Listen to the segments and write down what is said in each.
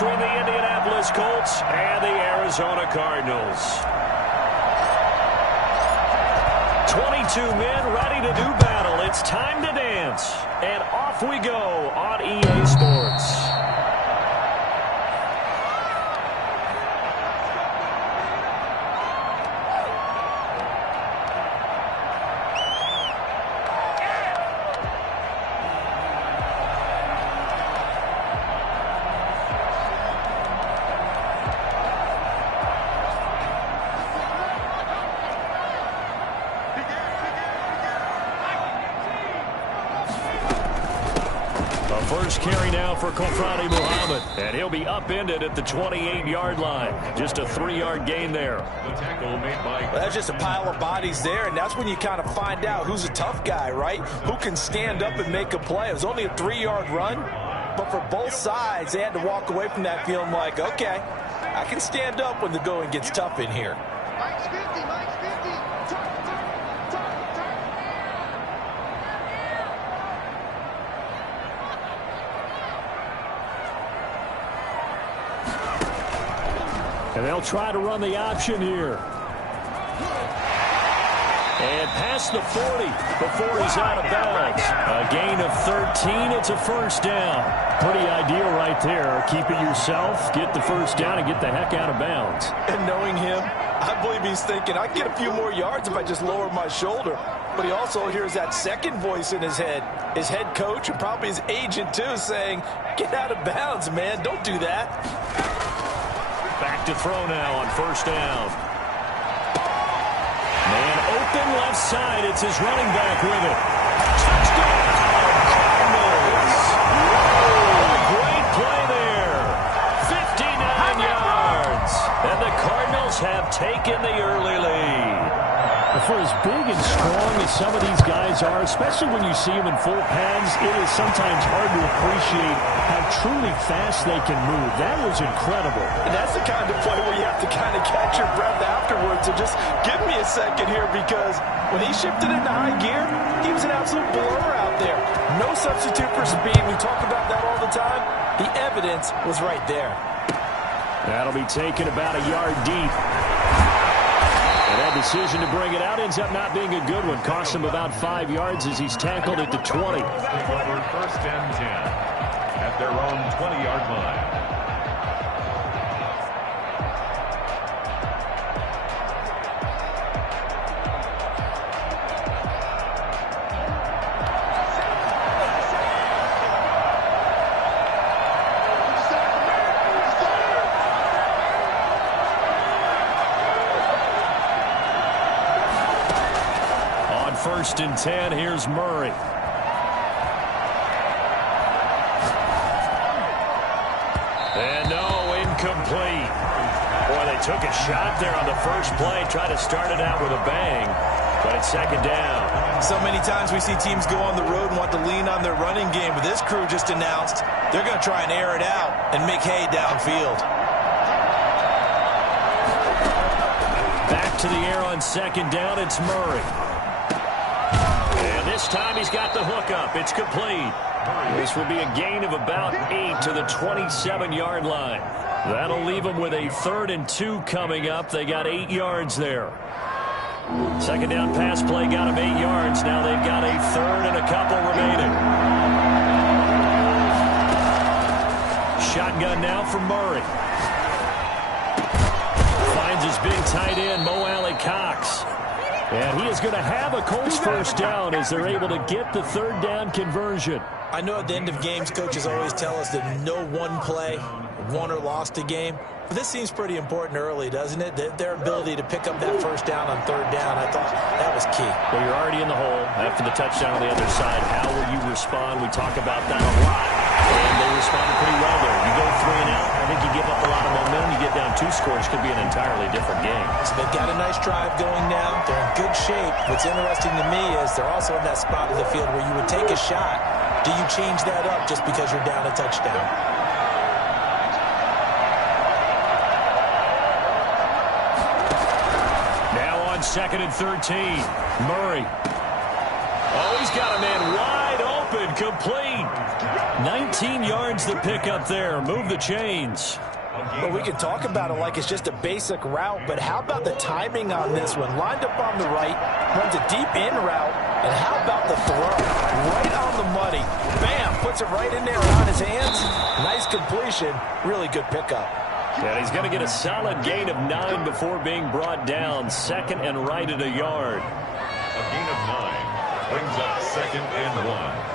between the Indianapolis Colts and the Arizona Cardinals. 22 men ready to do battle. It's time to dance. And off we go on EA Sports. First carry now for Kofradi Muhammad, and he'll be upended at the 28-yard line. Just a 3-yard gain there. The tackle made by... Well, that's just a pile of bodies there, and that's when you kind of find out who's a tough guy, right? Who can stand up and make a play. It was only a 3-yard run, but for both sides, they had to walk away from that feeling like, okay, I can stand up when the going gets tough in here. Mike's 50, Mike's 50. And they'll try to run the option here. And past the 40 before he's out of bounds. A gain of 13. It's a first down. Pretty ideal right there. Keep it yourself, get the first down, and get the heck out of bounds. And knowing him, I believe he's thinking, I can get a few more yards if I just lower my shoulder. But he also hears that second voice in his head, his head coach and probably his agent too, saying, get out of bounds, man. Don't do that. Back to throw now on first down. Man open left side. It's his running back with it. Touchdown, Cardinals. Whoa, great play there. 59 yards. And the Cardinals have taken the early lead. For as big and strong as some of these guys are, especially when you see them in full pads, it is sometimes hard to appreciate how truly fast they can move. That was incredible. And that's the kind of play where you have to kind of catch your breath afterwards. So just give me a second here, because when he shifted into high gear, he was an absolute blur out there. No substitute for speed. We talk about that all the time. The evidence was right there. That'll be taken about a yard deep. And that decision to bring it out ends up not being a good one. Cost him about 5 yards as he's tackled at the 20. First and 10 at their own 20-yard line. First and 10, here's Murray. And no, incomplete. Boy, they took a shot there on the first play, tried to start it out with a bang, but it's second down. So many times we see teams go on the road and want to lean on their running game, but this crew just announced they're going to try and air it out and make hay downfield. Back to the air on second down, it's Murray. This time he's got the hook up. It's complete. This will be a gain of about 8 to the 27-yard line. That'll leave them with a 3rd and 2 coming up. They got 8 yards there. Second down pass play got them 8 yards. Now they've got a 3rd and a couple remaining. Shotgun now for Murray. Finds his big tight end, Mo Alley Cox. And he is going to have a Colts first down as they're able to get the 3rd down conversion. I know at the end of games, coaches always tell us that no one play won or lost a game. But this seems pretty important early, doesn't it? Their ability to pick up that first down on 3rd down, I thought that was key. Well, you're already in the hole after the touchdown on the other side. How will you respond? We talk about that a lot. And they responded pretty well there. You go 3 and out, I think you give up a lot of momentum. You get down 2 scores, could be an entirely different game. So they've got a nice drive going now. They're in good shape. What's interesting to me is they're also in that spot of the field where you would take a shot. Do you change that up just because you're down a touchdown? Now on 2nd and 13, Murray. Oh, he's got a man wide open. open, complete. 19 yards to pick up there. Move the chains. Well, we can talk about it like it's just a basic route, but how about the timing on this one? Lined up on the right, runs a deep in route, and how about the throw? Right on the money. Bam, puts it right in there on his hands. Nice completion. Really good pickup. And he's going to get a solid gain of 9 before being brought down. Second and right at a yard. A gain of 9 brings up second and 1.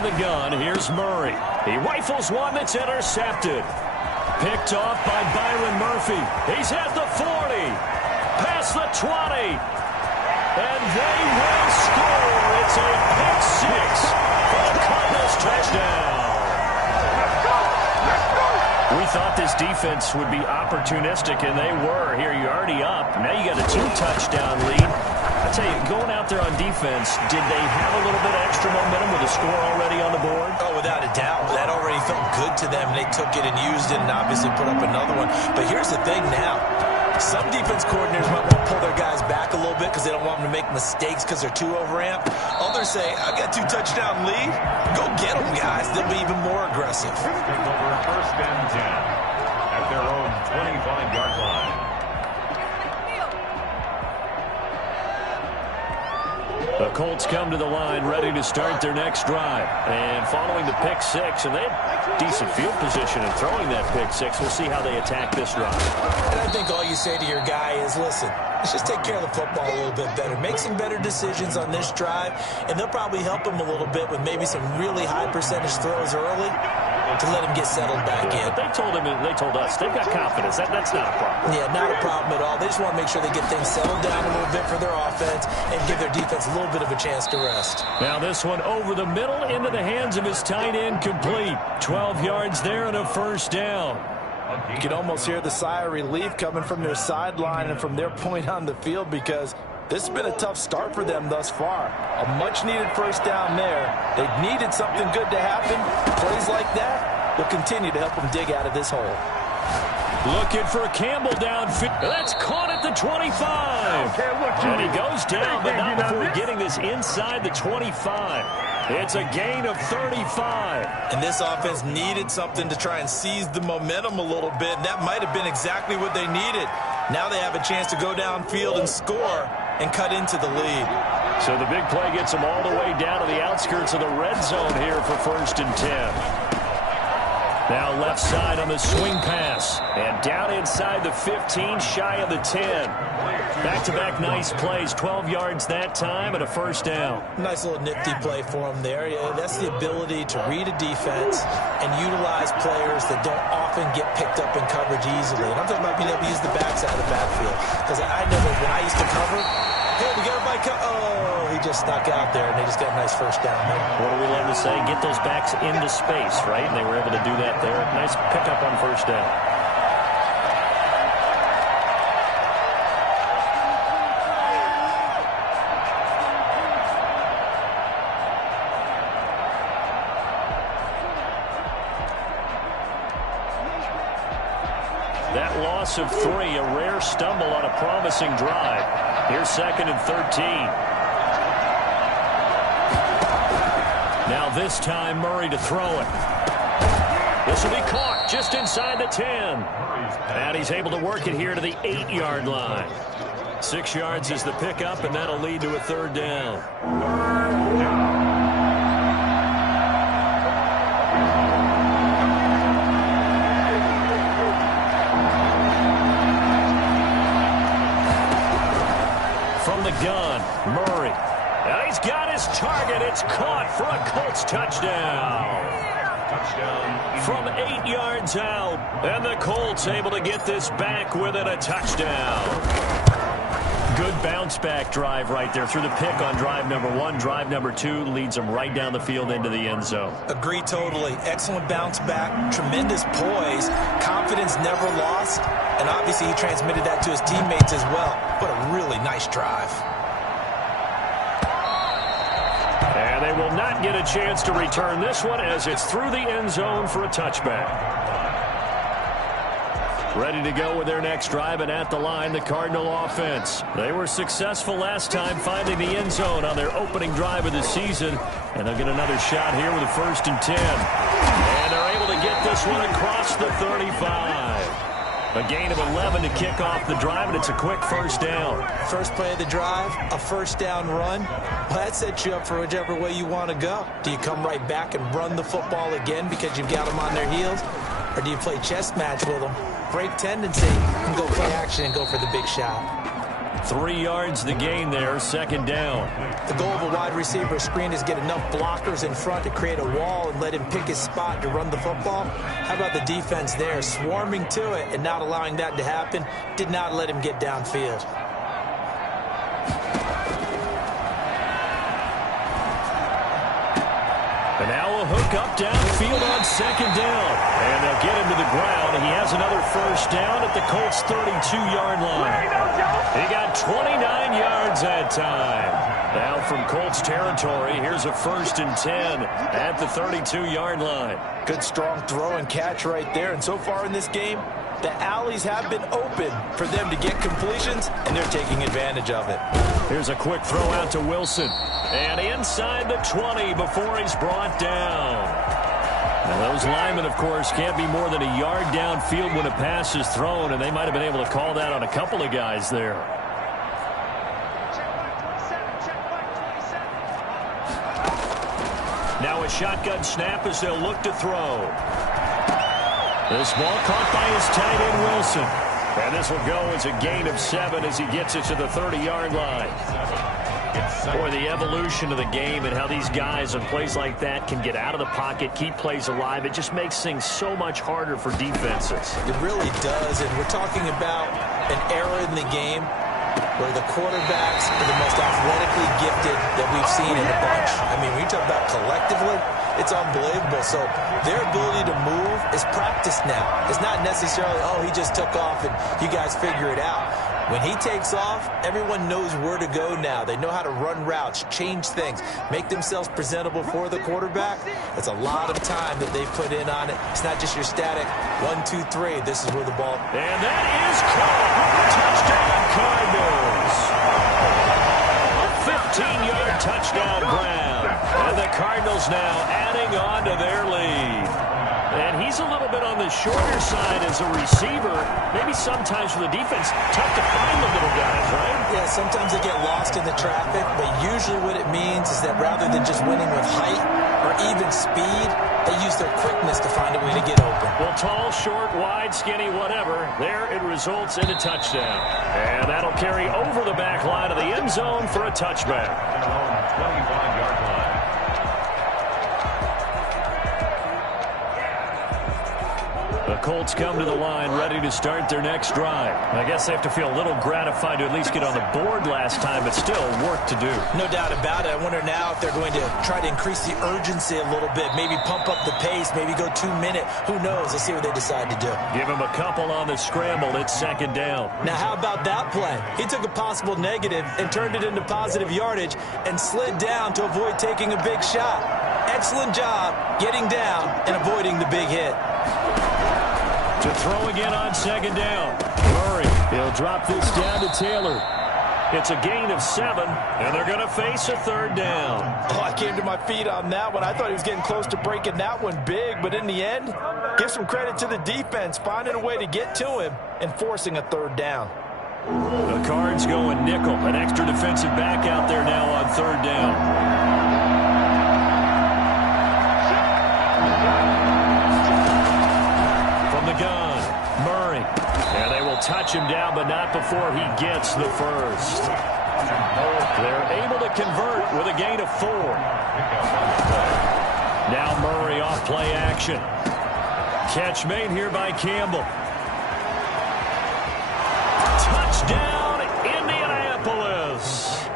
The gun. Here's Murray. He rifles one that's intercepted. Picked off by Byron Murphy. He's at the 40. Past the 20. And they will score. It's a pick six for the Cardinals touchdown. We thought this defense would be opportunistic, and they were. Here, you're already up. Now you got a 2-touchdown lead. I tell you, going out there on defense, did they have a little bit of extra momentum with a score already on the board? Oh, without a doubt. That already felt good to them. They took it and used it and obviously put up another one. But here's the thing now. Some defense coordinators might want to pull their guys back a little bit because they don't want them to make mistakes because they're too overamped. Others say, I got 2-touchdown lead. Go get them, guys. They'll be even more aggressive. Take over first and 10 at their own 25-yard line. The Colts come to the line ready to start their next drive. And following the pick six, and they had decent field position in throwing that pick six. We'll see how they attack this drive. And I think all you say to your guy is, listen, let's just take care of the football a little bit better. Make some better decisions on this drive, and they'll probably help him a little bit with maybe some really high percentage throws early to let him get settled back in. But they told us they've got confidence. That's not a problem. Yeah, not a problem at all. They just want to make sure they get things settled down a little bit for their offense and give their defense a little bit of a chance to rest. Now this one over the middle into the hands of his tight end, complete. 12 yards there and a first down. You can almost hear the sigh of relief coming from their sideline and from their point on the field because this has been a tough start for them thus far. A much-needed first down there. They've needed something good to happen. Plays like that will continue to help them dig out of this hole. Looking for Campbell downfield. That's caught at the 25. And he goes down, but not before getting this inside the 25. It's a gain of 35. And this offense needed something to try and seize the momentum a little bit. And that might have been exactly what they needed. Now they have a chance to go downfield and score and cut into the lead. So the big play gets them all the way down to the outskirts of the red zone here for first and 10. Now left side on the swing pass. And down inside the 15, shy of the 10. Back-to-back nice plays. 12 yards that time and a first down. Nice little nifty play for him there. Yeah, that's the ability to read a defense and utilize players that don't often get picked up in coverage easily. And I'm talking about being able to use the backside of the backfield. Because I know that when I used to cover, hey, we got everybody oh, he just stuck out there, and they just got a nice first down there. What do we love to say? Get those backs into space, right? And they were able to do that there. Nice pickup on first down. That loss of 3, a rare stumble on a promising drive. Here's second and 13. Now this time Murray to throw it. This will be caught just inside the 10. And he's able to work it here to the 8-yard line. 6 yards is the pickup, and that'll lead to a third down. From the gun, Murray. And he's got his target. It's caught for a Colts touchdown. From 8 yards out. And the Colts able to get this back within a touchdown. Good bounce-back drive right there through the pick on drive number 1. Drive number 2 leads them right down the field into the end zone. Agree totally. Excellent bounce back. Tremendous poise. Confidence never lost. And obviously he transmitted that to his teammates as well. What a really nice drive. And they will not get a chance to return this one as it's through the end zone for a touchback. Ready to go with their next drive, and at the line, the Cardinal offense. They were successful last time finding the end zone on their opening drive of the season, and they'll get another shot here with a 1st and 10. And they're able to get this one across the 35. A gain of 11 to kick off the drive, and it's a quick 1st down. First play of the drive, a 1st down run. Well, that sets you up for whichever way you want to go. Do you come right back and run the football again because you've got them on their heels? Or do you play chess match with them, break tendency, and go play action and go for the big shot? 3 yards the gain there, 2nd down. The goal of a wide receiver screen is get enough blockers in front to create a wall and let him pick his spot to run the football. How about the defense there, swarming to it and not allowing that to happen? Did not let him get downfield. And now a hook up downfield on 2nd down. And they'll get him to the ground. He has another 1st down at the Colts' 32-yard line. He got 29 yards that time. Now from Colts territory, here's a 1st and 10 at the 32-yard line. Good strong throw and catch right there. And so far in this game, the alleys have been open for them to get completions, and they're taking advantage of it. Here's a quick throw out to Wilson. And inside the 20 before he's brought down. Now those linemen, of course, can't be more than a yard downfield when a pass is thrown, and they might have been able to call that on a couple of guys there. Now a shotgun snap as they'll look to throw. This ball caught by his tight end, Wilson. And this will go as a gain of 7 as he gets it to the 30-yard line. Boy, the evolution of the game and how these guys on plays like that can get out of the pocket, keep plays alive, it just makes things so much harder for defenses. It really does, and we're talking about an era in the game where the quarterbacks are the most athletically gifted that we've seen in a bunch. I mean, when you talk about collectively, it's unbelievable. So their ability to move is practiced now. It's not necessarily, oh, he just took off and you guys figure it out. When he takes off, everyone knows where to go now. They know how to run routes, change things, make themselves presentable for the quarterback. It's a lot of time that they've put in on it. It's not just your static 1, 2, 3. This is where the ball. And that is caught. Touchdown, Cardinals. A 15-yard touchdown grab. And the Cardinals now adding on to their lead. And he's a little bit on the shorter side as a receiver. Maybe sometimes for the defense, tough to find the little guys, right? Yeah, sometimes they get lost in the traffic, but usually what it means is that rather than just winning with height or even speed, they use their quickness to find a way to get open. Well, tall, short, wide, skinny, whatever, there it results in a touchdown. And that'll carry over the back line of the end zone for a touchback. 25-yard line. The Colts come to the line ready to start their next drive. I guess they have to feel a little gratified to at least get on the board last time, but still work to do. No doubt about it. I wonder now if they're going to try to increase the urgency a little bit, maybe pump up the pace, maybe go 2-minute. Who knows? Let's see what they decide to do. Give him a couple on the scramble. It's 2nd down. Now, how about that play? He took a possible negative and turned it into positive yardage and slid down to avoid taking a big shot. Excellent job getting down and avoiding the big hit. To throw again on 2nd down. Murray, he'll drop this down to Taylor. It's a gain of 7, and they're going to face a 3rd down. Oh, I came to my feet on that one. I thought he was getting close to breaking that one big, but in the end, give some credit to the defense, finding a way to get to him and forcing a 3rd down. The Cards going nickel. An extra defensive back out there now on 3rd down. The gun, Murray, and they will touch him down, but not before he gets the first. They're able to convert with a gain of 4. Now Murray off play action. Catch made here by Campbell. Touchdown, Indianapolis.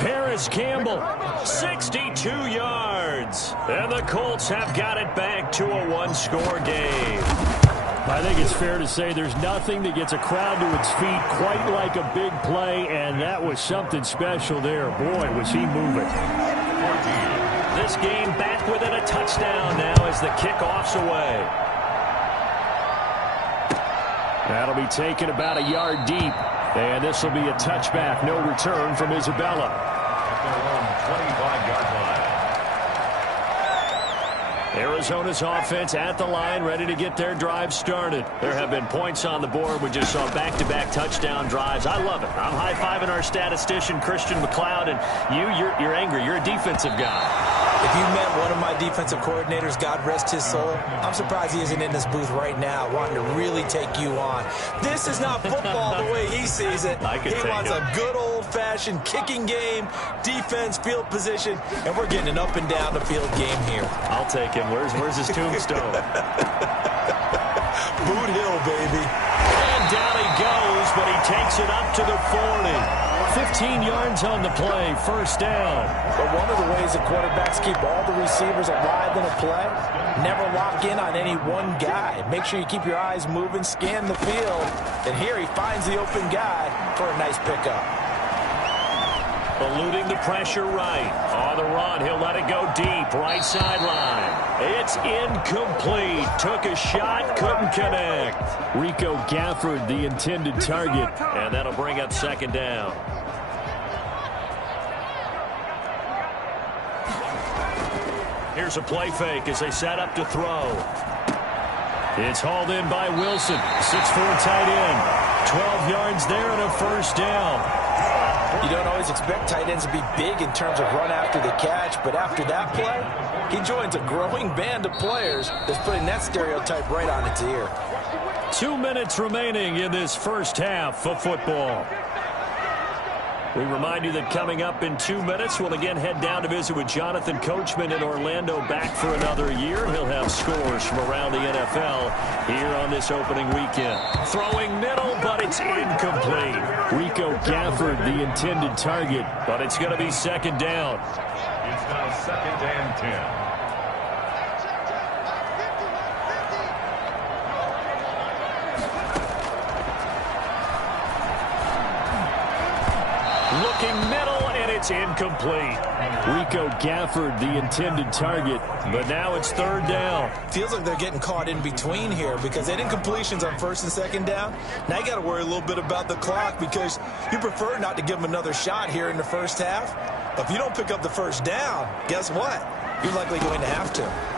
Paris Campbell, 62 yards. And the Colts have got it back to a 1-score game. I think it's fair to say there's nothing that gets a crowd to its feet quite like a big play, and that was something special there. Boy, was he moving. This game back within a touchdown now as the kickoff's away. That'll be taken about a yard deep. And this will be a touchback. No return from Isabella. At their own 25-yard line. Arizona's offense at the line, ready to get their drive started. There have been points on the board. We just saw back-to-back touchdown drives. I love it. I'm high-fiving our statistician, Christian McLeod, and you're angry. You're a defensive guy. If you met one of my defensive coordinators, God rest his soul, I'm surprised he isn't in this booth right now wanting to really take you on. This is not football the way he sees it. He wants a good old-fashioned kicking game, defense, field position, and we're getting an up and down the field game here. I'll take him. Where's his tombstone? Boot Hill, baby. And down he goes, but he takes it up to the 40. 15 yards on the play, first down. But one of the ways that quarterbacks keep all the receivers alive in a play, never lock in on any one guy. Make sure you keep your eyes moving, scan the field. And here he finds the open guy for a nice pickup. Eluding the pressure right. On the run, he'll let it go deep, right sideline. It's incomplete. Took a shot, couldn't connect. Rico Gafford, the intended target. And that'll bring up second down. Here's a play fake as they set up to throw. It's hauled in by Wilson. 6'4" tight end. 12 yards there and a first down. You don't always expect tight ends to be big in terms of run after the catch, but after that play, he joins a growing band of players that's putting that stereotype right on its ear. 2 minutes remaining in this first half of football. We remind you that coming up in 2 minutes, we'll again head down to visit with Jonathan Coachman in Orlando, back for another year. He'll have scores from around the NFL here on this opening weekend. Throwing middle, but it's incomplete. Rico Gafford, the intended target, but it's going to be second down. It's now second and 10. Looking middle, and it's incomplete. Rico Gafford, the intended target, but now it's third down. Feels like they're getting caught in between here because they did incompletions on first and second down. Now you got to worry a little bit about the clock because you prefer not to give them another shot here in the first half. But if you don't pick up the first down, guess what? You're likely going to have to.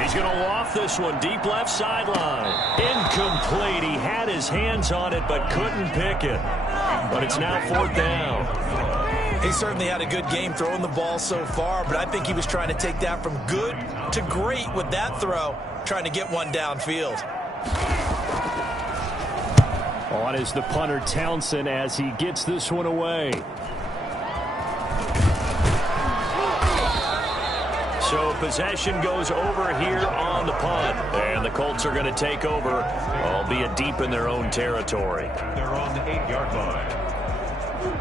He's going to loft this one deep left sideline. Incomplete. He had his hands on it but couldn't pick it. But it's now fourth down. He certainly had a good game throwing the ball so far, but I think he was trying to take that from good to great with that throw, trying to get one downfield. On is the punter Townsend as he gets this one away. So possession goes over here on the punt. And the Colts are going to take over, albeit deep in their own territory. They're on the 8-yard line.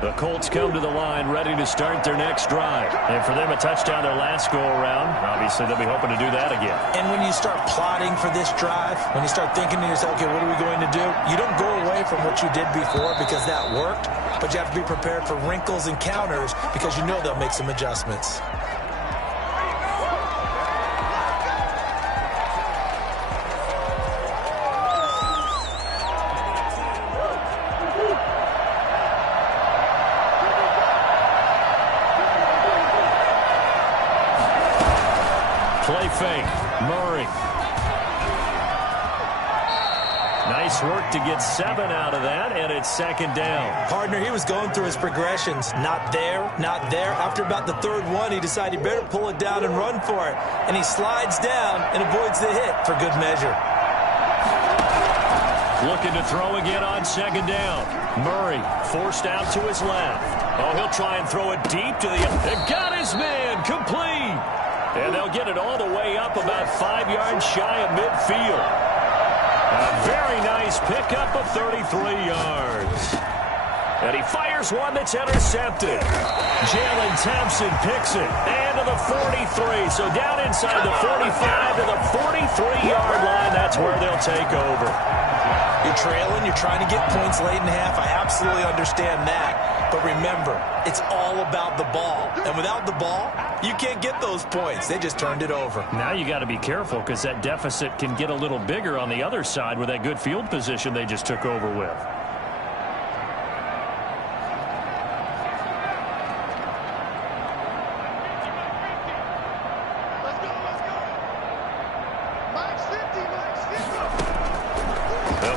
The Colts come to the line ready to start their next drive. And for them, a touchdown their last go-around. Obviously, they'll be hoping to do that again. And when you start plotting for this drive, when you start thinking to yourself, okay, what are we going to do? You don't go away from what you did before because that worked, but you have to be prepared for wrinkles and counters because you know they'll make some adjustments. Play fake. Murray. Nice work to get 7 out of that, and it's second down. Partner, he was going through his progressions. Not there, not there. After about the third one, he decided he better pull it down and run for it. And he slides down and avoids the hit for good measure. Looking to throw again on second down. Murray forced out to his left. Oh, he'll try and throw it deep to the... They got his man. Complete. And they'll get it all the way up about 5 yards shy of midfield. A very nice pickup of 33 yards. And he fires one that's intercepted. Jalen Thompson picks it. And to the 43. So down inside the 45 to the 43-yard line. That's where they'll take over. You're trailing, you're trying to get points late in half. I absolutely understand that. But remember, it's all about the ball. And without the ball, you can't get those points. They just turned it over. Now you got to be careful because that deficit can get a little bigger on the other side with that good field position they just took over with.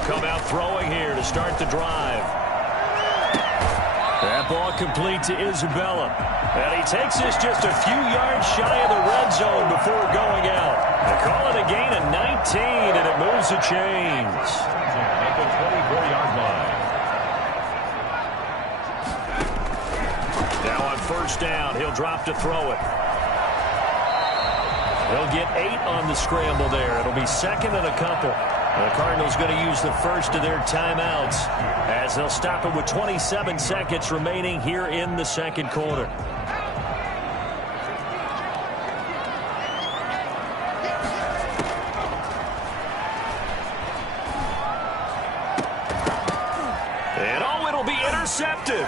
Come out throwing here to start the drive. That ball complete to Isabella. And he takes this just a few yards shy of the red zone before going out. They call it a gain of 19, and it moves the chains. At the 24-yard line. Now on first down, he'll drop to throw it. He'll get 8 on the scramble there. It'll be second and a couple. The Cardinals going to use the first of their timeouts as they'll stop it with 27 seconds remaining here in the second quarter. And oh, it'll be intercepted.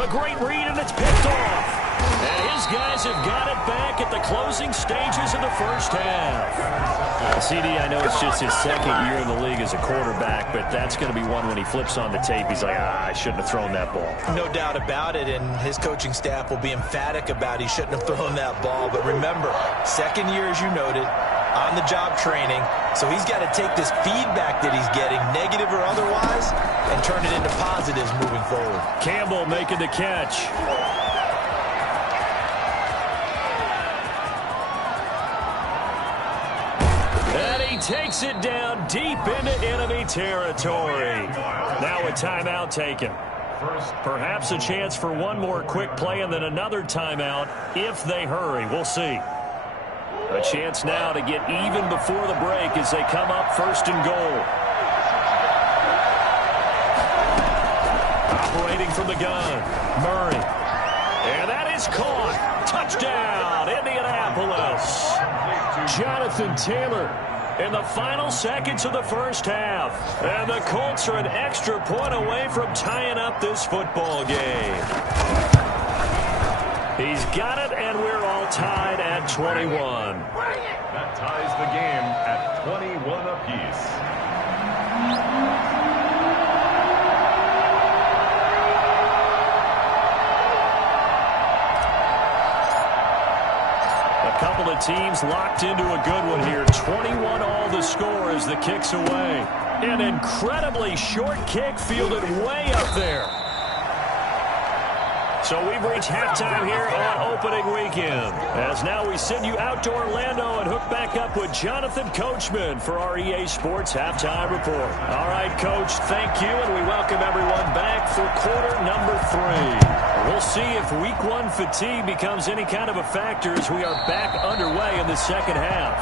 A great read, and it's picked off. And his guys have got it back at the closing stages of the first half. CD, I know it's just his second year in the league as a quarterback, but that's going to be one when he flips on the tape. He's like, I shouldn't have thrown that ball. No doubt about it, and his coaching staff will be emphatic about he shouldn't have thrown that ball. But remember, second year, as you noted, on-the-job training, so he's got to take this feedback that he's getting, negative or otherwise, and turn it into positives moving forward. Campbell making the catch. Takes it down deep into enemy territory. Now a timeout taken. Perhaps a chance for one more quick play and then another timeout if they hurry. We'll see. A chance now to get even before the break as they come up first and goal. Operating from the gun, Murray. And that is caught. Touchdown, Indianapolis. Jonathan Taylor in the final seconds of the first half. And the Colts are an extra point away from tying up this football game. He's got it, and we're all tied at 21. That ties the game at 21 apiece. Couple of teams locked into a good one here. 21 all the score as the kick's away. An incredibly short kick fielded way up there. So we've reached halftime here on opening weekend. As now we send you out to Orlando and hook back up with Jonathan Coachman for our EA Sports Halftime Report. All right, Coach, thank you, and we welcome everyone back for quarter number 3. We'll see if week 1 fatigue becomes any kind of a factor as we are back underway in the second half.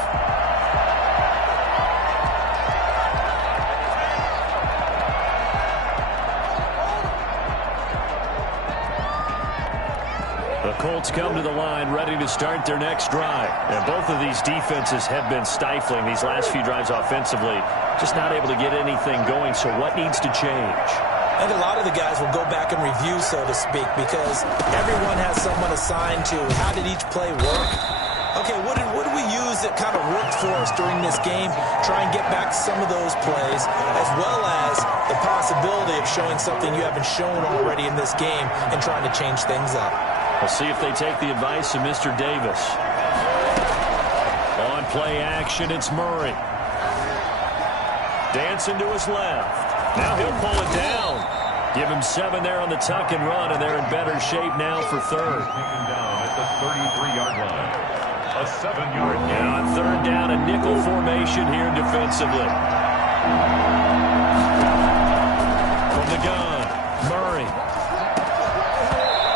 The Colts come to the line ready to start their next drive. And both of these defenses have been stifling these last few drives offensively. Just not able to get anything going, so what needs to change? I think a lot of the guys will go back and review, so to speak, because everyone has someone assigned to how did each play work. Okay, what did we use that kind of worked for us during this game? Try and get back some of those plays, as well as the possibility of showing something you haven't shown already in this game and trying to change things up. We'll see if they take the advice of Mr. Davis. On play action, it's Murray. Dancing to his left. Now he'll pull it down. Give him 7 there on the tuck and run, and they're in better shape now for third. Taken down at the 33-yard line. A 7-yard gain. And on third down, a nickel formation here defensively. From the gun, Murray.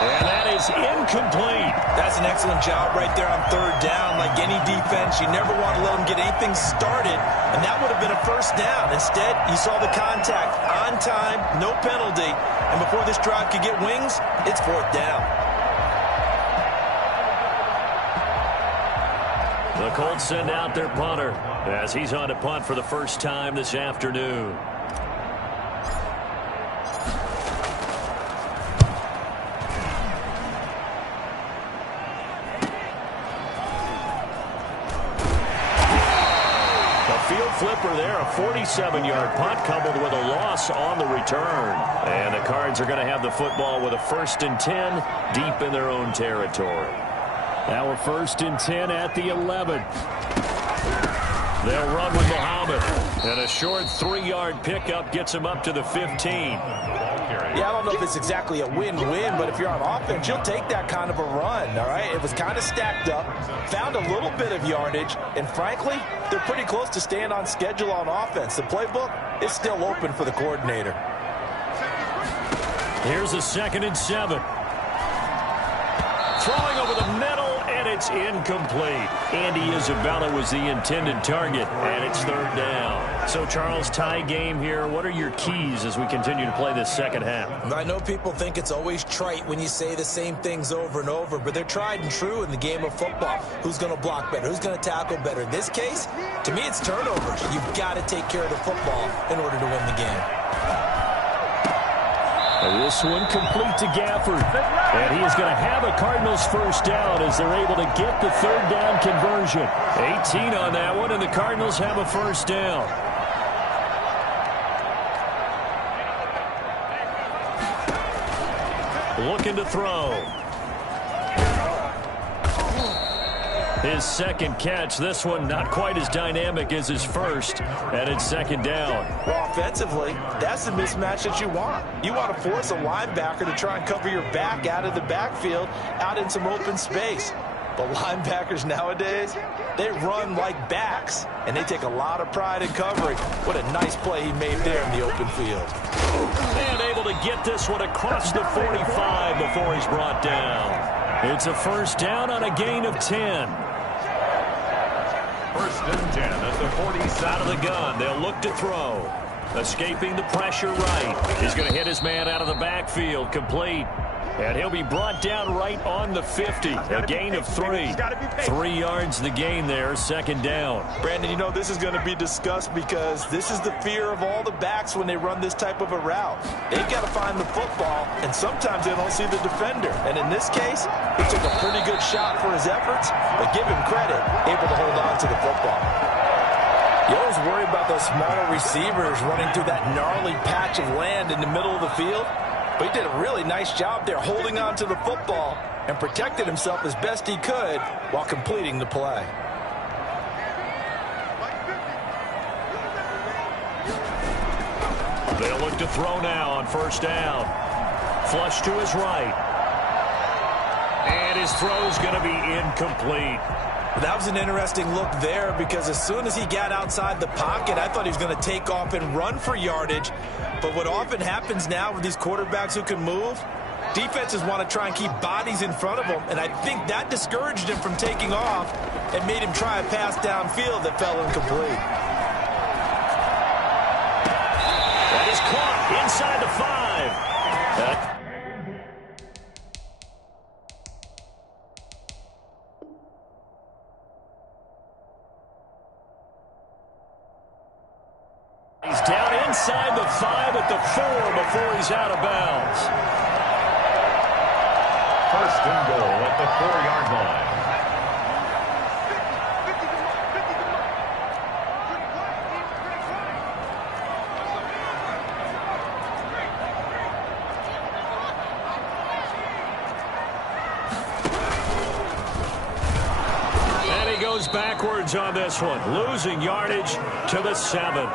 And that is incomplete. That's an excellent job right there on third down. Like any defense, you never want to let them get anything started, and that would have been a first down. Instead, you saw the contact on time, no penalty, and before this drive could get wings, it's fourth down. The Colts send out their punter as he's on to punt for the first time this afternoon. a 47-yard punt coupled with a loss on the return. And the Cards are going to have the football with a 1st and 10 deep in their own territory. Now a 1st and 10 at the 11. They'll run with Muhammad. And a short 3-yard pickup gets him up to the 15. Yeah, I don't know if it's exactly a win-win, but if you're on offense, you'll take that kind of a run, all right? It was kind of stacked up, found a little bit of yardage, and frankly, they're pretty close to staying on schedule on offense. The playbook is still open for the coordinator. Here's a 2nd and 7. Throwing over the middle, and it's incomplete. Andy Isabella was the intended target, and it's 3rd down. So, Charles, tie game here. What are your keys as we continue to play this second half? I know people think it's always trite when you say the same things over and over, but they're tried and true in the game of football. Who's going to block better? Who's going to tackle better? In this case, to me, it's turnovers. You've got to take care of the football in order to win the game. And this one complete to Gafford. And he is going to have a Cardinals 1st down as they're able to get the 3rd down conversion. 18 on that one, and the Cardinals have a 1st down. Looking to throw. His 2nd catch. This one not quite as dynamic as his first, and it's 2nd down. Well, offensively, that's the mismatch that you want. You want to force a linebacker to try and cover your back out of the backfield, out in some open space. But linebackers nowadays, they run like backs, and they take a lot of pride in covering. What a nice play he made there in the open field. And able to get this one across the 45 before he's brought down. It's a 1st down on a gain of 10. 1st and 10 at the 40. Out of the gun. They'll look to throw. Escaping the pressure right. He's going to hit his man out of the backfield. Complete. And he'll be brought down right on the 50. A gain of 3. 3 yards the gain there. 2nd down. Brandon, you know, this is going to be discussed because this is the fear of all the backs when they run this type of a route. They've got to find the football, and sometimes they don't see the defender. And in this case, he took a pretty good shot for his efforts, but give him credit, able to hold on to the football. You always worry about those smaller receivers running through that gnarly patch of land in the middle of the field. But he did a really nice job there holding on to the football and protected himself as best he could while completing the play. They'll look to throw now on 1st down. Flush to his right. And his throw's going to be incomplete. That was an interesting look there because as soon as he got outside the pocket, I thought he was going to take off and run for yardage. But what often happens now with these quarterbacks who can move, defenses want to try and keep bodies in front of them, and I think that discouraged him from taking off and made him try a pass downfield that fell incomplete. That is caught inside the 5. He's down inside the 5 at the 4 before he's out of bounds. 1st and goal at the 4-yard line. And he goes backwards on this one, losing yardage to the 7.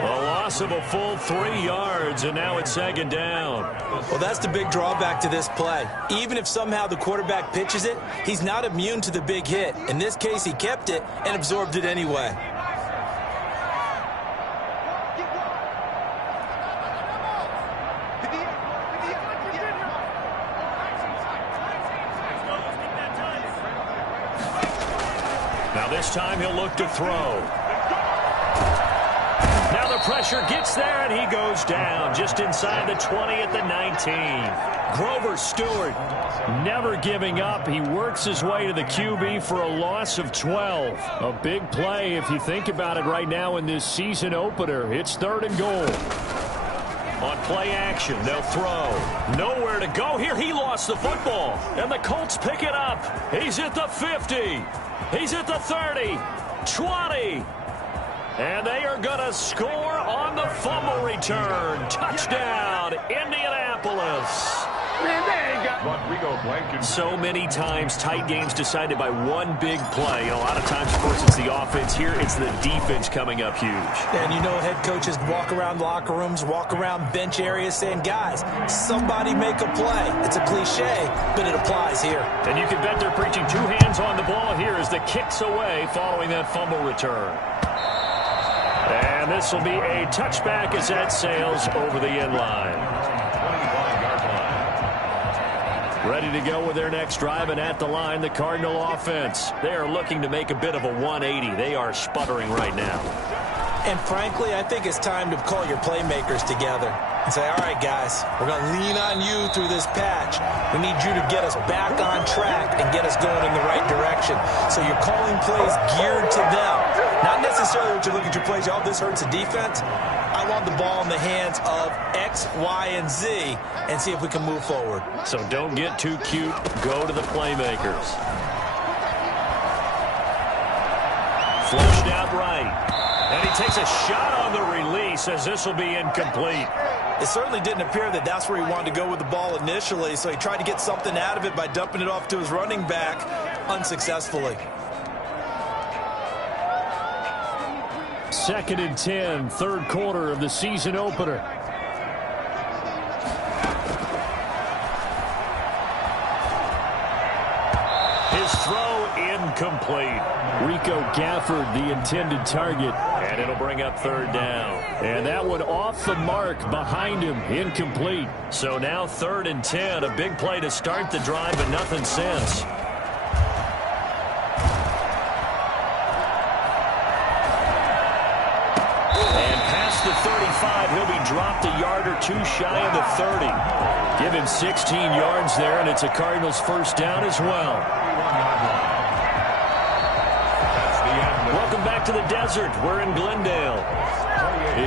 A loss of a full 3 yards, and now it's 2nd down. Well, that's the big drawback to this play. Even if somehow the quarterback pitches it, he's not immune to the big hit. In this case, he kept it and absorbed it anyway. Now this time he'll look to throw. Now the pressure gets there, and he goes down just inside the 20 at the 19. Grover Stewart never giving up. He works his way to the QB for a loss of 12. A big play if you think about it right now in this season opener. It's 3rd and goal. On play action, they'll throw. Nowhere to go here. He lost the football, and the Colts pick it up. He's at the 50. He's at the 30, 20. And they are going to score on the fumble return. Touchdown, Indianapolis. So many times tight games decided by one big play. A lot of times, of course, it's the offense. Here, it's the defense coming up huge. And you know, head coaches walk around locker rooms, walk around bench areas saying, guys, somebody make a play. It's a cliche, but it applies here. And you can bet they're preaching two hands on the ball here as the kick's away following that fumble return. And this will be a touchback as that sails over the end line. Ready to go with their next drive, and at the line, the Cardinal offense. They are looking to make a bit of a 180. They are sputtering right now. And frankly, I think it's time to call your playmakers together and say, all right, guys, we're going to lean on you through this patch. We need you to get us back on track and get us going in the right direction. So you're calling plays geared to them. Not necessarily what you're looking at your plays. Oh, this hurts the defense. I want the ball in the hands of X, Y, and Z and see if we can move forward. So don't get too cute. Go to the playmakers. Flushed out right. And he takes a shot on the release as this will be incomplete. It certainly didn't appear that that's where he wanted to go with the ball initially, so he tried to get something out of it by dumping it off to his running back unsuccessfully. 2nd and 10, third quarter of the season opener. His throw incomplete. Rico Gafford, the intended target, and it'll bring up 3rd down. And that one off the mark behind him, incomplete. So now 3rd and 10, a big play to start the drive, but nothing since. The 35, he'll be dropped a yard or two shy of the 30. Give him 16 yards there, and it's a Cardinals first down as well. Welcome back to the desert. We're in Glendale.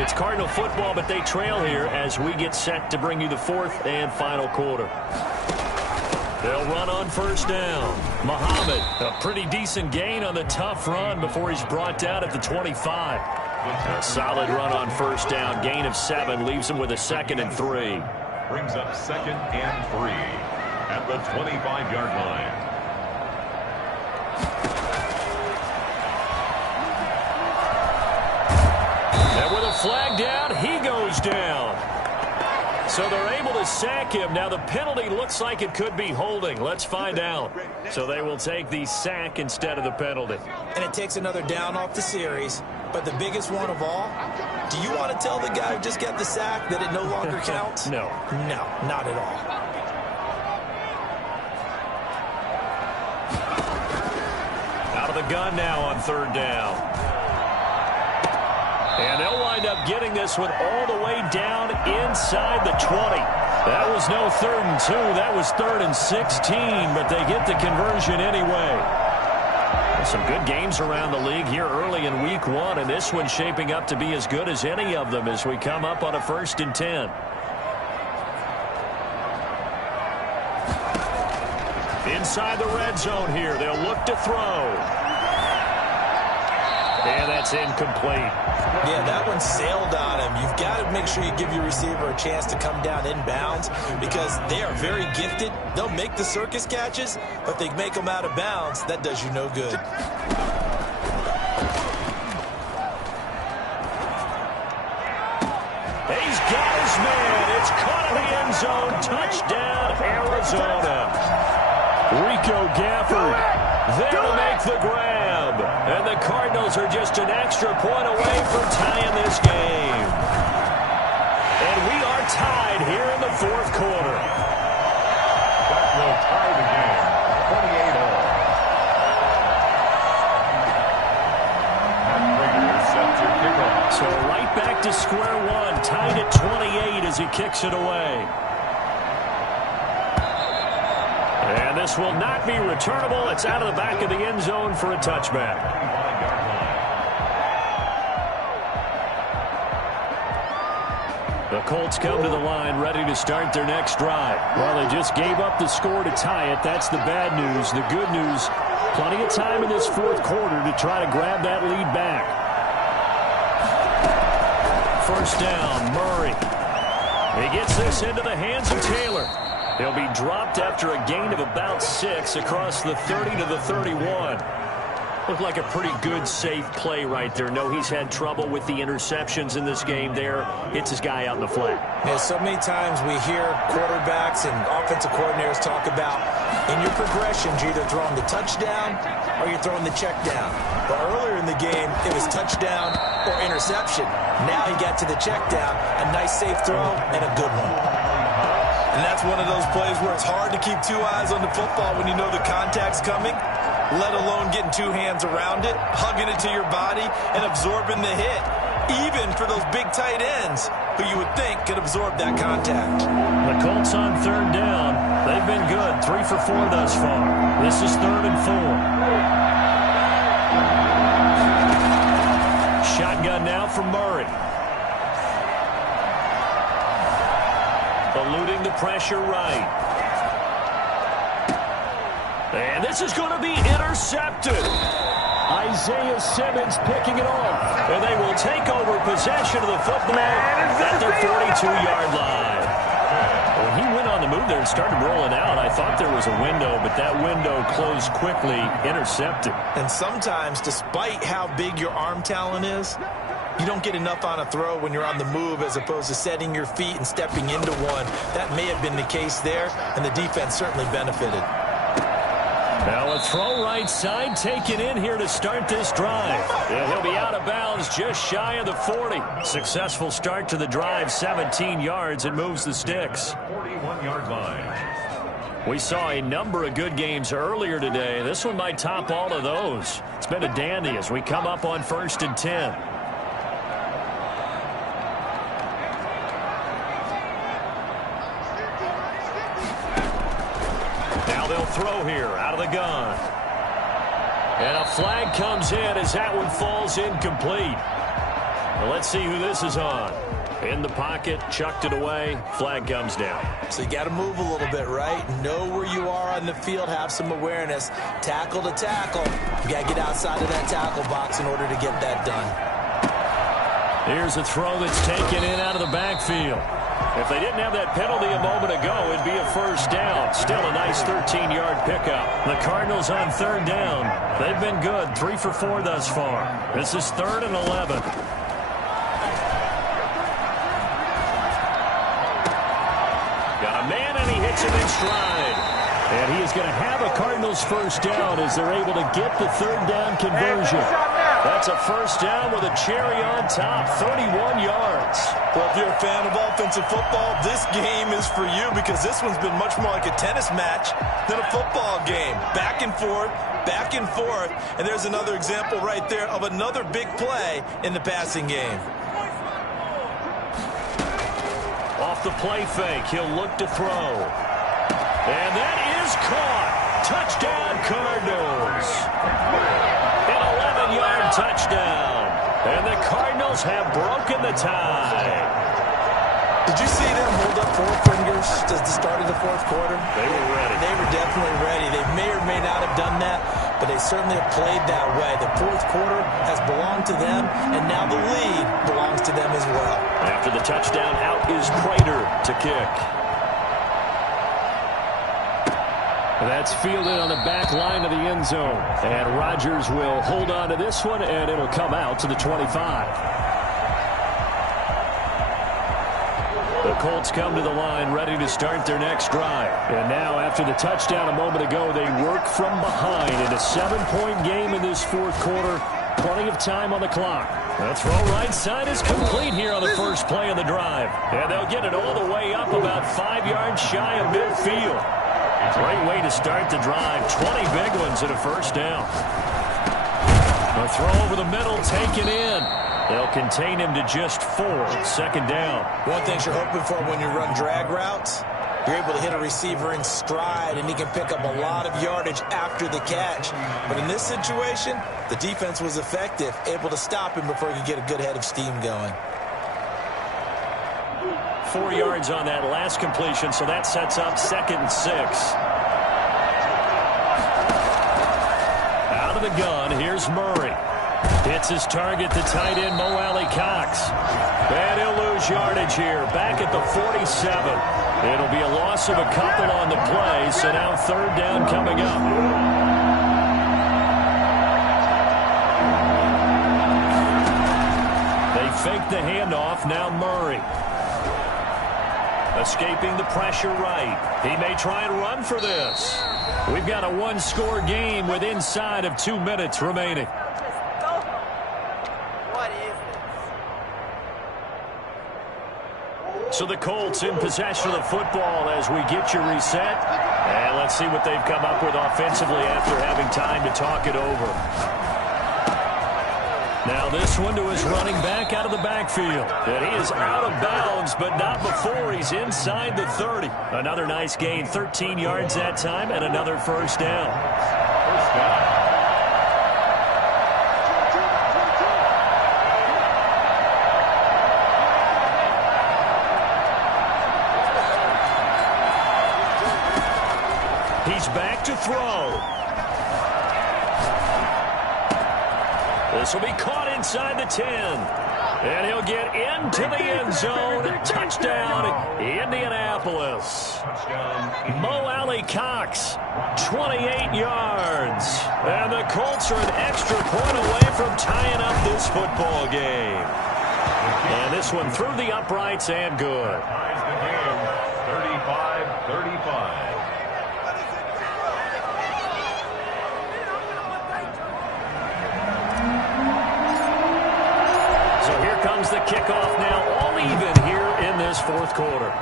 It's Cardinal football, but they trail here as we get set to bring you the 4th and final quarter. They'll run on first down. Muhammad, a pretty decent gain on the tough run before he's brought down at the 25. A solid run on first down. Gain of 7 leaves him with a 2nd and 3. Brings up 2nd and 3 at the 25-yard line. And with a flag down, he goes down. So they're able to sack him. Now the penalty looks like it could be holding. Let's find out. So they will take the sack instead of the penalty. And it takes another down off the series. But the biggest one of all, do you want to tell the guy who just got the sack that it no longer counts? No. No, not at all. Out of the gun now on 3rd down. And they'll wind up getting this one all the way down inside the 20. That was no 3rd and 2. That was 3rd and 16, but they get the conversion anyway. Some good games around the league here early in week 1, and this one's shaping up to be as good as any of them as we come up on a 1st and 10. Inside the red zone here, they'll look to throw. And that's incomplete. Yeah, that one sailed on him. You've got to make sure you give your receiver a chance to come down inbounds because they are very gifted. They'll make the circus catches, but if they make them out of bounds, that does you no good. He's got his man. It's caught in the end zone. Touchdown, Arizona. Rico Gafford there to make the grab. And the Cardinals are just an extra point away from tying this game. And we are tied here in the 4th quarter. That will tie the game, 28-all. And Raiders set to kick off. So right back to square one, tied at 28 as he kicks it away. And this will not be returnable. It's out of the back of the end zone for a touchback. The Colts come to the line ready to start their next drive. Well, they just gave up the score to tie it. That's the bad news. The good news, plenty of time in this 4th quarter to try to grab that lead back. first down. Murray. He gets this into the hands of Taylor. He'll be dropped after a gain of about 6 across the 30 to the 31. Looked like a pretty good, safe play right there. No, he's had trouble with the interceptions in this game there. Hits his guy out in the flat. Yeah, so many times we hear quarterbacks and offensive coordinators talk about in your progressions, you're either throwing the touchdown or you're throwing the check down. But earlier in the game, it was touchdown or interception. Now he got to the check down, a nice safe throw and a good one. And that's one of those plays where it's hard to keep two eyes on the football when you know the contact's coming, let alone getting two hands around it, hugging it to your body, and absorbing the hit, even for those big tight ends who you would think could absorb that contact. The Colts on third down. They've been good, 3 for 4 thus far. This is 3rd and 4. Shotgun now for Murray. Eluding the pressure right. And this is going to be intercepted. Isaiah Simmons picking it off. And they will take over possession of the football at their 42-yard line. When he went on the move there and started rolling out, I thought there was a window, but that window closed quickly, intercepted. And sometimes, despite how big your arm talent is, you don't get enough on a throw when you're on the move as opposed to setting your feet and stepping into one. That may have been the case there, and the defense certainly benefited. Now a throw right side taken in here to start this drive. And he'll be out of bounds just shy of the 40. Successful start to the drive, 17 yards, and moves the sticks. 41-yard line. We saw a number of good games earlier today. This one might top all of those. It's been a dandy as we come up on 1st and 10. Throw here out of the gun. And a flag comes in as that one falls incomplete. Well, let's see who this is on. In the pocket, chucked it away, flag comes down. So you got to move a little bit, right? Know where you are on the field, have some awareness. Tackle to tackle. You got to get outside of that tackle box in order to get that done. Here's a throw that's taken in out of the backfield. If they didn't have that penalty a moment ago, it'd be a first down. Still a nice 13-yard pickup. The Cardinals on third down. They've been good, 3 for 4 thus far. This is 3rd and 11. Got a man, and he hits him in stride. And he is going to have a Cardinals first down as they're able to get the third down conversion. That's a first down with a cherry on top, 31 yards. Well, if you're a fan of offensive football, this game is for you because this one's been much more like a tennis match than a football game. Back and forth, and there's another example right there of another big play in the passing game. Off the play fake, he'll look to throw. And that is caught. Touchdown, Cardinals. An 11-yard touchdown. And the Cardinals have broken the tie. Did you see them hold up 4 fingers at the start of the 4th quarter? They were ready. They were definitely ready. They may or may not have done that, but they certainly have played that way. The 4th quarter has belonged to them, and now the lead belongs to them as well. After the touchdown, out is Prater to kick. That's fielded on the back line of the end zone. And Rodgers will hold on to this one, and it'll come out to the 25. The Colts come to the line ready to start their next drive. And now, after the touchdown a moment ago, they work from behind in a 7-point game in this 4th quarter. Plenty of time on the clock. The throw right side is complete here on the first play of the drive. And they'll get it all the way up about 5 yards shy of midfield. Great way to start the drive. 20 big ones and a first down. A throw over the middle taken in. They'll contain him to just 4. 2nd down. One thing you're hoping for when you run drag routes, you're able to hit a receiver in stride, and he can pick up a lot of yardage after the catch. But in this situation, the defense was effective, able to stop him before he could get a good head of steam going. 4 yards on that last completion, so that sets up 2nd and 6. Out of the gun, here's Murray. Hits his target, the tight end, Mo Alley Cox. And he'll lose yardage here, back at the 47. It'll be a loss of a couple on the play, so now third down coming up. They fake the handoff, now Murray. Escaping the pressure right. He may try and run for this. We've got a one-score game with inside of 2 minutes remaining. So the Colts in possession of the football as we get you reset. And let's see what they've come up with offensively after having time to talk it over. Now this one to his running back out of the backfield. And he is out of bounds, but not before he's inside the 30. Another nice gain, 13 yards that time, and another first down. First down. He's back to throw. This will be caught inside the 10. And he'll get into the end zone. Touchdown, Indianapolis. Mo Alley Cox, 28 yards. And the Colts are an extra point away from tying up this football game. And this one through the uprights and good. Ties the game, 35-35. Comes the kickoff now, all even here in this fourth quarter.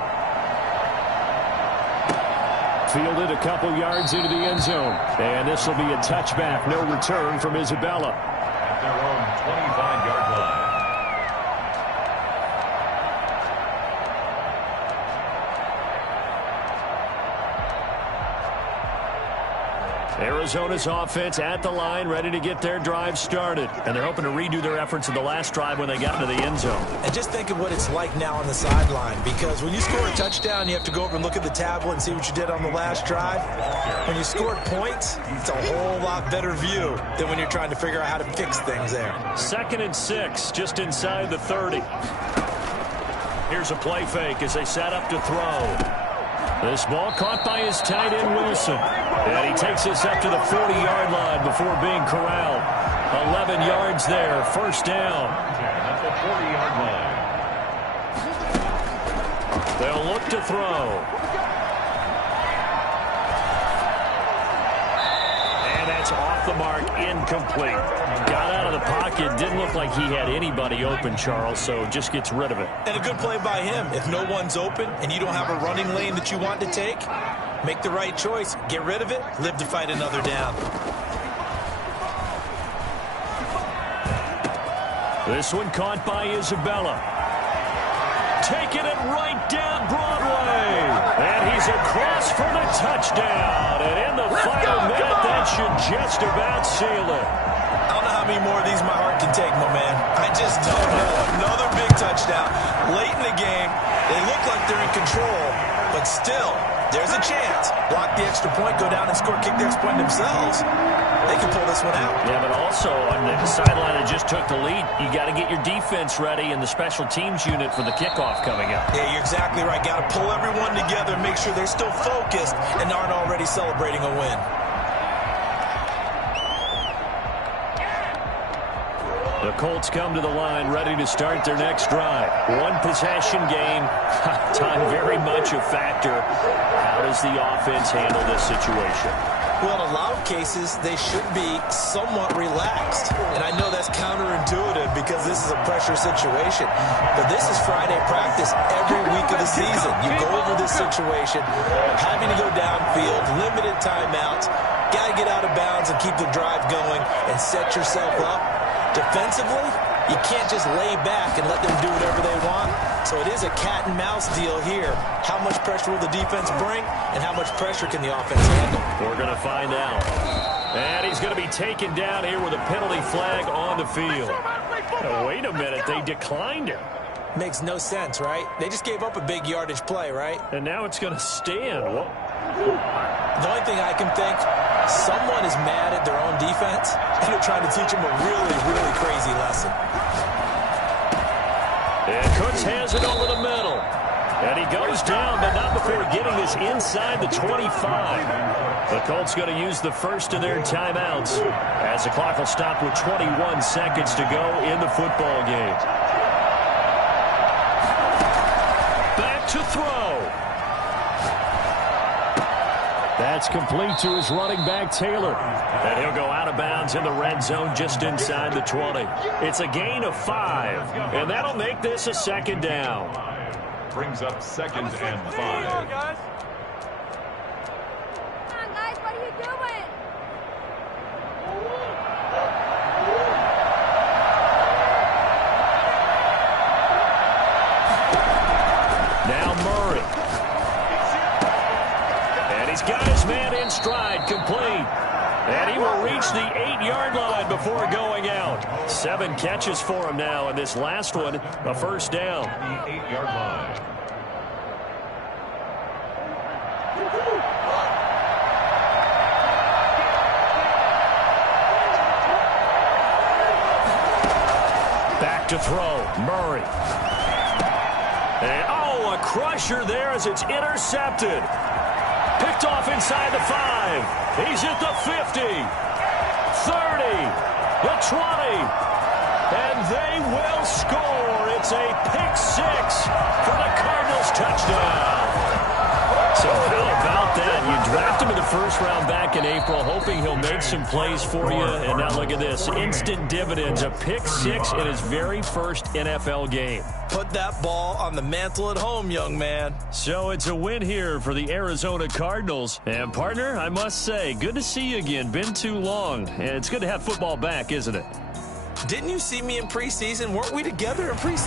Fielded a couple yards into the end zone. And this will be a touchback, no return from Isabella. At their own 25-yard line. Arizona's offense at the line, ready to get their drive started. And they're hoping to redo their efforts in the last drive when they got into the end zone. And just think of what it's like now on the sideline, because when you score a touchdown, you have to go over and look at the tablet and see what you did on the last drive. When you scored points, it's a whole lot better view than when you're trying to figure out how to fix things there. 2nd and 6, just inside the 30. Here's a play fake as they set up to throw. This ball caught by his tight end, Wilson. And he takes us up to the 40-yard line before being corralled. 11 yards there, first down. At the 40-yard line. They'll look to throw. And that's off the mark, incomplete. Got out of the pocket, didn't look like he had anybody open, Charles, so just gets rid of it. And a good play by him. If no one's open and you don't have a running lane that you want to take, make the right choice. Get rid of it. Live to fight another down. This one caught by Isabella. Taking it right down Broadway. And he's across for the touchdown. And in the final minute, that should just about seal it. I don't know how many more of these my heart can take, my man. I just don't know. Another big touchdown. Late in the game, they look like they're in control, but still, there's a chance. Block the extra point, go down and score, kick the extra point themselves. They can pull this one out. Yeah, but also on the sideline that just took the lead, you got to get your defense ready and the special teams unit for the kickoff coming up. Yeah, you're exactly right. Got to pull everyone together, make sure they're still focused and aren't already celebrating a win. The Colts come to the line ready to start their next drive. One possession game. Time very much a factor. How does the offense handle this situation? Well, in a lot of cases, they should be somewhat relaxed. And I know that's counterintuitive because this is a pressure situation. But this is Friday practice every week of the season. You go over this situation, having to go downfield, limited timeouts, got to get out of bounds and keep the drive going and set yourself up. Defensively, you can't just lay back and let them do whatever they want. So it is a cat and mouse deal here. How much pressure will the defense bring, and how much pressure can the offense handle? We're going to find out. And he's going to be taken down here with a penalty flag on the field. Oh, wait a minute, they declined it. Makes no sense, right? They just gave up a big yardage play, right? And now it's going to stand. Well, the only thing I can think, Someone is mad at their own defense, and they're trying to teach them a really, really crazy lesson. And Cooks has it over the middle. And he goes down, but not before getting this inside the 25. The Colts going to use the first of their timeouts as the clock will stop with 21 seconds to go in the football game. Back to throw. That's complete to his running back, Taylor. And he'll go out of bounds in the red zone just inside the 20. It's a gain of 5, and that'll make this a second down. Brings up 2nd and 5. Come on, guys, what are you doing? Now Murray. And he's got his man in stride, complete. And he will reach the 8-yard line before going out. 7 catches for him now, and this last one, a first down. The 8-yard line. Back to throw, Murray. And, oh, a crusher there as it's intercepted. Picked off inside the 5. He's at the 50, 30, the 20, and they will score. It's a pick 6 for the Cardinals touchdown. So how about that? You draft him in the first round back in April, hoping he'll make some plays for you. And now look at this. Instant dividends. A pick 6 in his very first NFL game. Put that ball on the mantle at home, young man. So it's a win here for the Arizona Cardinals. And, partner, I must say, good to see you again. Been too long. And it's good to have football back, isn't it? Didn't you see me in preseason? Weren't we together in preseason?